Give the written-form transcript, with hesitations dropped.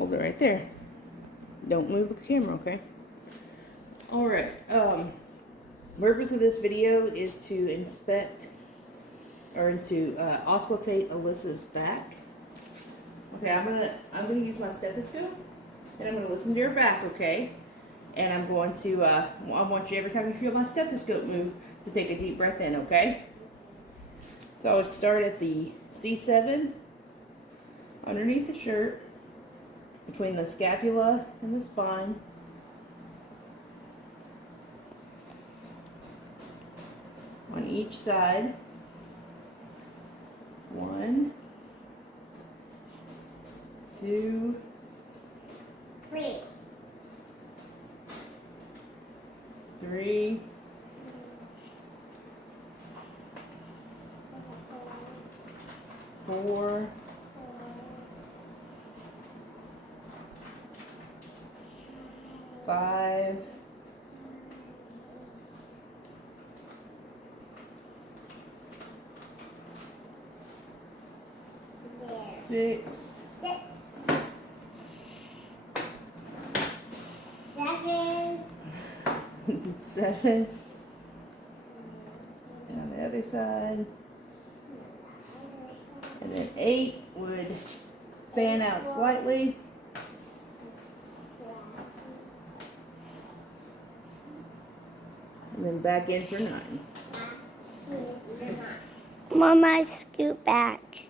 Hold it right there. Don't move the camera, okay? Alright, purpose of this video is to inspect or to auscultate Alyssa's back. Okay, I'm gonna use my stethoscope and I'm gonna listen to her back, okay? And I'm going to I want you, every time you feel my stethoscope move, to take a deep breath in, okay? So I would start at the C7 underneath the shirt, between the scapula and the spine. On each side. 1, 2, 3, 4, 5, 6, 7, and on the other side, and then 8 would fan out slightly, and then back in for 9. Mama, scoot back.